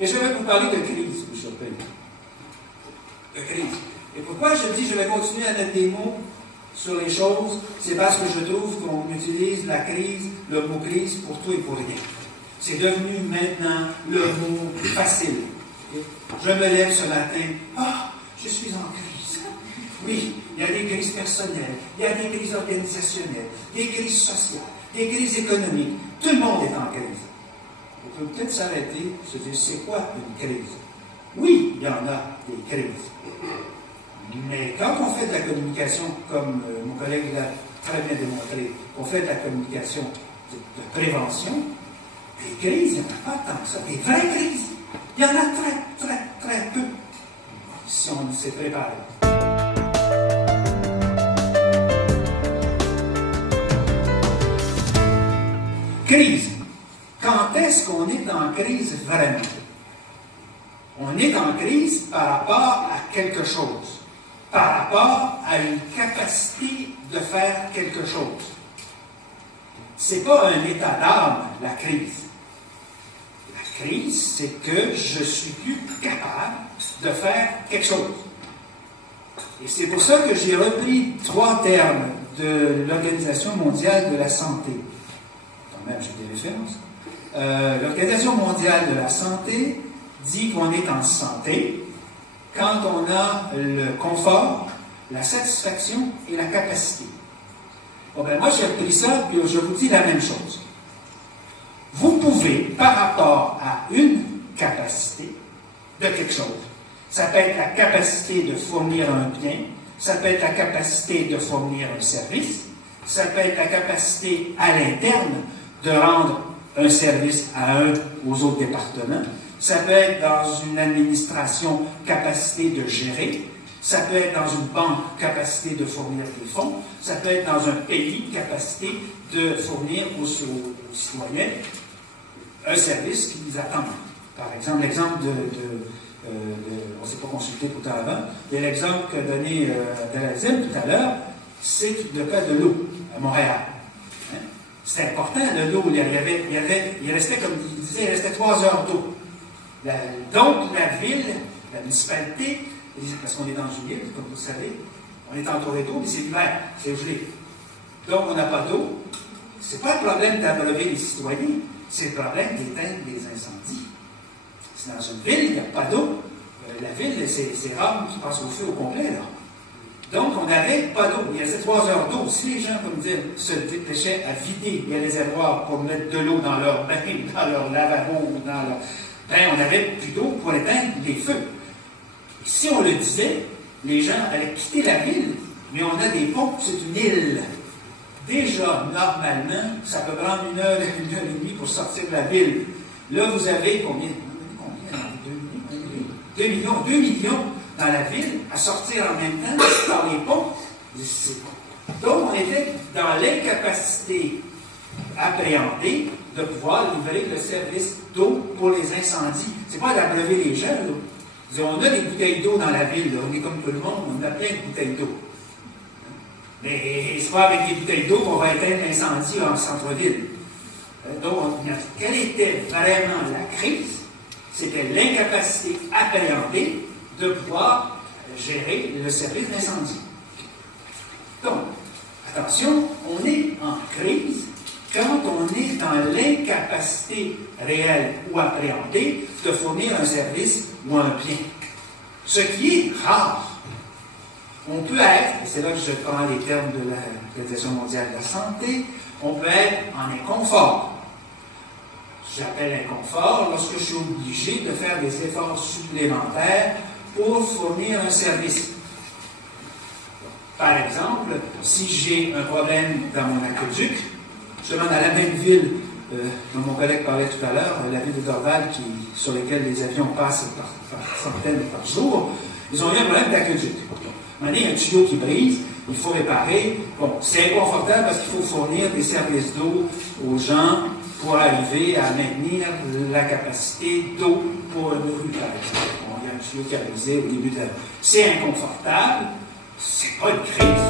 Et je vais vous parler de crise aujourd'hui. De crise. Et pourquoi je dis je vais continuer à mettre des mots sur les choses, c'est parce que je trouve qu'on utilise la crise, le mot crise pour tout et pour rien. C'est devenu maintenant le mot facile. Je me lève ce matin, je suis en crise. Oui, il y a des crises personnelles, il y a des crises organisationnelles, des crises sociales, des crises économiques. Tout le monde est en crise. On peut peut-être s'arrêter et se dire, c'est quoi une crise? Oui, il y en a des crises. Mais quand on fait de la communication, comme mon collègue l'a très bien démontré, on fait de la communication de prévention, des crises, il n'y en a pas tant que ça. Des vraies crises, il y en a très, très, très peu, si on s'est préparé. Crise. Quand est-ce qu'on est en crise vraiment? On est en crise par rapport à quelque chose, par rapport à une capacité de faire quelque chose. Ce n'est pas un état d'âme, la crise. La crise, c'est que je suis plus capable de faire quelque chose. Et c'est pour ça que j'ai repris 3 termes de l'Organisation mondiale de la santé. Quand même, j'ai des références. L'Organisation mondiale de la santé dit qu'on est en santé quand on a le confort, la satisfaction et la capacité. Bon, ben moi, j'ai repris ça, puis je vous dis la même chose. Vous pouvez, par rapport à une capacité de quelque chose, ça peut être la capacité de fournir un bien, ça peut être la capacité de fournir un service, ça peut être la capacité à l'interne de rendre un service à un aux autres départements, ça peut être dans une administration capacité de gérer, ça peut être dans une banque capacité de fournir des fonds, ça peut être dans un pays capacité de fournir aux citoyens un service qui les attend. Par exemple, l'exemple on ne s'est pas consulté tout à l'heure, mais l'exemple qu'a donné Abdelazim tout à l'heure, c'est le cas de l'eau à Montréal. Hein? C'est important, l'eau, il restait, comme il disait, il restait 3 heures d'eau. Donc, la ville, la municipalité, parce qu'on est dans une île, comme vous le savez, on est entouré d'eau, mais c'est l'hiver, c'est gelé. Donc, on n'a pas d'eau. Ce n'est pas le problème d'abreuver les citoyens, c'est le problème d'éteindre les incendies. Si dans une ville, il n'y a pas d'eau, la ville, c'est rare qui passe au feu au complet, là. Donc, on n'avait pas d'eau. Il restait 3 heures d'eau. Si les gens, comme dire, se dépêchaient à vider les réservoirs pour mettre de l'eau dans leur bain, dans leur lavabo, dans leur... ben, on n'avait plus d'eau pour éteindre les feux. Et si on le disait, les gens allaient quitter la ville, mais on a des ponts, c'est une île. Déjà, normalement, ça peut prendre 1 heure, 1 heure et demie pour sortir de la ville. Là, vous avez combien? 2 millions dans la ville à sortir en même temps par les ponts. Donc, on était dans l'incapacité appréhendée de pouvoir livrer le service d'eau pour les incendies. C'est pas d'abreuver les gens, là. On a des bouteilles d'eau dans la ville, là. On est comme tout le monde, on a plein de bouteilles d'eau. Mais c'est pas avec des bouteilles d'eau qu'on va éteindre l'incendie en centre-ville. Donc, quelle était vraiment la crise? C'était l'incapacité appréhendée de pouvoir gérer le service d'incendie. Donc, attention, on est en crise quand on est dans l'incapacité réelle ou appréhendée de fournir un service ou un bien. Ce qui est rare. On peut être, et c'est là que je prends les termes de l'Organisation mondiale de la santé, on peut être en inconfort. J'appelle inconfort lorsque je suis obligé de faire des efforts supplémentaires pour fournir un service. Par exemple, si j'ai un problème dans mon aqueduc, je demande à la même ville dont mon collègue parlait tout à l'heure, la ville de Dorval, sur laquelle les avions passent par centaines par jour, ils ont eu un problème d'aqueduc. Maintenant, il y a un tuyau qui brise, il faut réparer. Bon, c'est inconfortable parce qu'il faut fournir des services d'eau aux gens pour arriver à maintenir la capacité d'eau pour une rue, par exemple. Bon, il y a un tuyau qui a brisé au début de la... C'est inconfortable, c'est pas une crise.